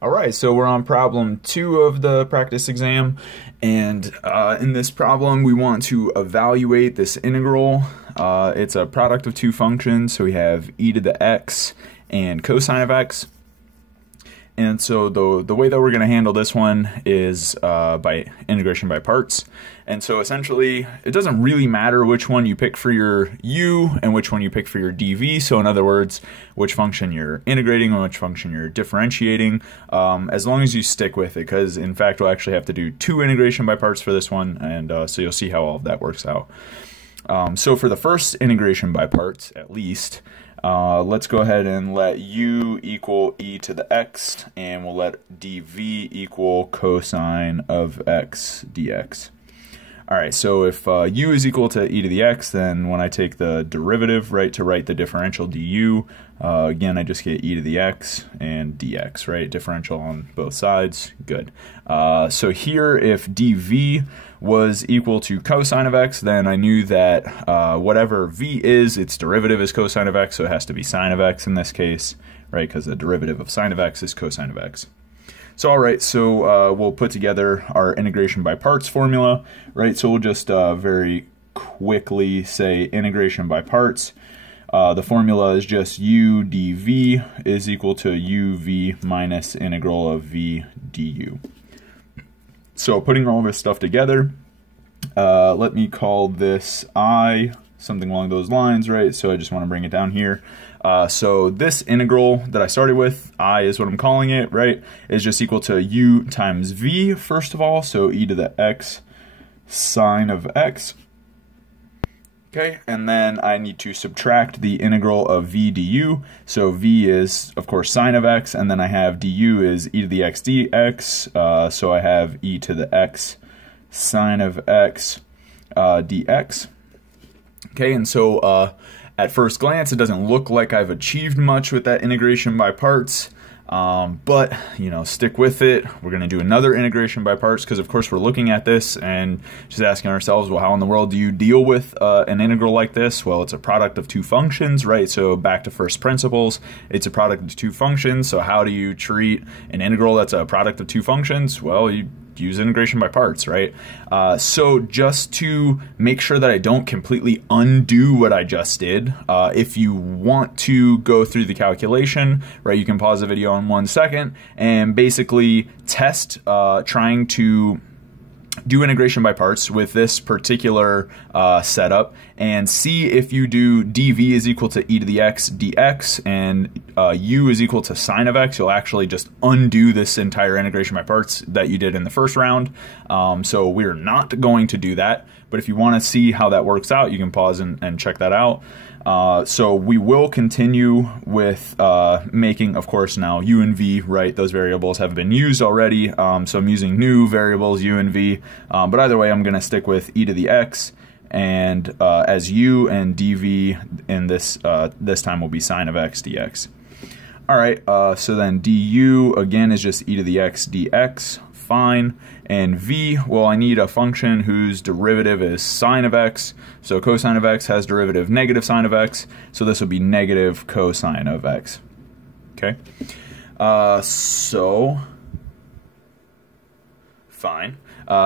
All right, so we're on problem 2 of the practice exam, and in this problem we want to evaluate this integral. It's a product of two functions, so we have e to the x and cosine of x. And so the way that we're going to handle this one is by integration by parts. And so essentially, it doesn't really matter which one you pick for your u and which one you pick for your dv. So in other words, which function you're integrating and which function you're differentiating, as long as you stick with it, because in fact we'll actually have to do 2 integration by parts for this one, and so you'll see how all of that works out. So for the first integration by parts, at least, let's go ahead and let u equal e to the x, and we'll let dv equal cosine of x dx. Alright, so if u is equal to e to the x, then when I take the derivative, right, to write the differential du, again, I just get e to the x and dx, right? Differential on both sides, good. So here, if dv was equal to cosine of x, then I knew that whatever v is, its derivative is cosine of x, so it has to be sine of x in this case, right? Because the derivative of sine of x is cosine of x. So alright, so we'll put together our integration by parts formula, right? So we'll just very quickly say integration by parts. The formula is just u dv is equal to uv minus integral of v du. So putting all this stuff together, let me call this I, something along those lines, right? So I just want to bring it down here. So this integral that I started with, I is what I'm calling it, right, is just equal to u times v, first of all, so e to the x sine of x. Okay, and then I need to subtract the integral of v du, so v is, of course, sine of x, and then I have du is e to the x dx, so I have e to the x sine of x dx. Okay, and so at first glance, it doesn't look like I've achieved much with that integration by parts, but, you know, stick with it. We're going to do another integration by parts because, of course, we're looking at this and just asking ourselves, well, how in the world do you deal with an integral like this? Well, it's a product of two functions, right? So back to first principles, it's a product of two functions. So how do you treat an integral that's a product of two functions? Well, you use integration by parts, right? So just to make sure that I don't completely undo what I just did, if you want to go through the calculation, right, you can pause the video in 1 second and basically test trying to do integration by parts with this particular setup and see if you do dv is equal to e to the x dx and u is equal to sine of x, you'll actually just undo this entire integration by parts that you did in the first round. So we're not going to do that, but if you want to see how that works out, you can pause and check that out. So we will continue with making, of course, now u and v, right? Those variables have been used already, so I'm using new variables, u and v, but either way, I'm going to stick with e to the x, and as u, and dv in this this time will be sine of x dx. All right, so then du, again, is just e to the x dx, fine. And v, well, I need a function whose derivative is sine of x. So cosine of x has derivative negative sine of x. So this will be negative cosine of x. Okay. So fine.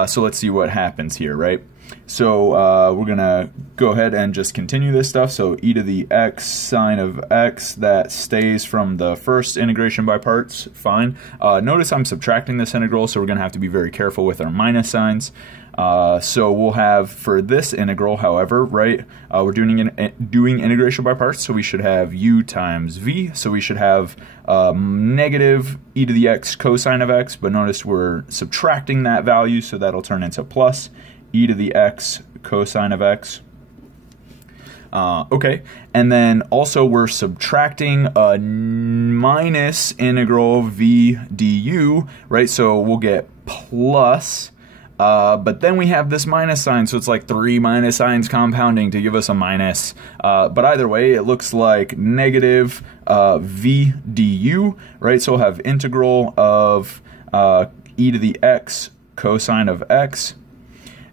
So let's see what happens here, right? So we're going to go ahead and just continue this stuff. So e to the x sine of x, that stays from the first integration by parts, fine. Notice I'm subtracting this integral, so we're going to have to be very careful with our minus signs. So we'll have, for this integral, however, right, we're doing integration by parts, so we should have u times v, so we should have negative e to the x cosine of x, but notice we're subtracting that value, so that'll turn into plus e to the x cosine of x. Okay, and then also we're subtracting a minus integral v du, right? So we'll get plus, but then we have this minus sign, so it's like 3 minus signs compounding to give us a minus. But either way, it looks like negative v du, right? So we'll have integral of e to the x cosine of x.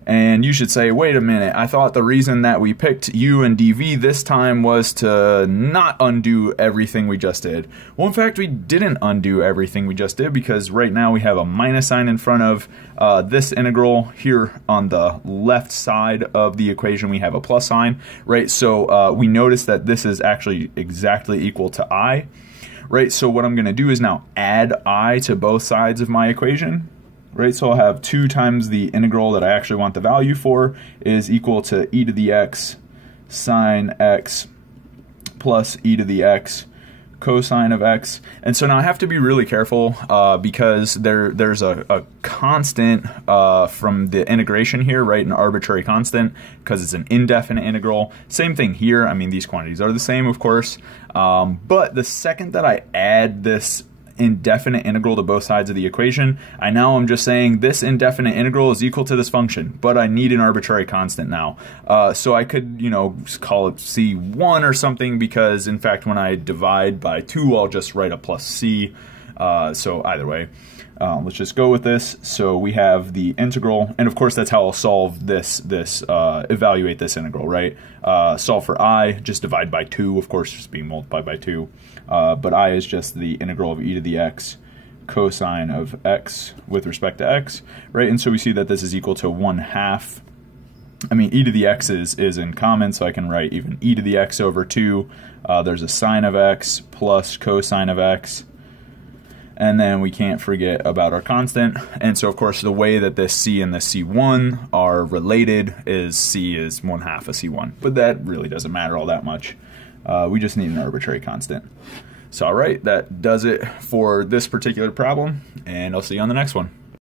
And you should say, wait a minute, I thought the reason that we picked u and dv this time was to not undo everything we just did. Well, in fact, we didn't undo everything we just did, because right now we have a minus sign in front of this integral. Here on the left side of the equation we have a plus sign, right? So we notice that this is actually exactly equal to I, right? So what I'm going to do is now add I to both sides of my equation. Right, so I'll have 2 times the integral that I actually want the value for is equal to e to the x sine x plus e to the x cosine of x. And so now I have to be really careful because there's a constant from the integration here, right? An arbitrary constant, because it's an indefinite integral. Same thing here. I mean, these quantities are the same, of course. But the second that I add this indefinite integral to both sides of the equation, I now am just saying this indefinite integral is equal to this function, but I need an arbitrary constant now. So I could, you know, call it C1 or something, because in fact when I divide by 2 I'll just write a plus C. So either way, let's just go with this. So we have the integral, and of course that's how I'll solve this, evaluate this integral, right? Solve for I, just divide by 2, of course, just being multiplied by 2. But I is just the integral of e to the x cosine of x with respect to x, right? And so we see that this is equal to 1/2. I mean, e to the x is in common, so I can write even e to the x over 2. There's a sine of x plus cosine of x. And then we can't forget about our constant. And so, of course, the way that this c and the c1 are related is c is 1/2 of c1. But that really doesn't matter all that much. We just need an arbitrary constant. So, all right, that does it for this particular problem, and I'll see you on the next one.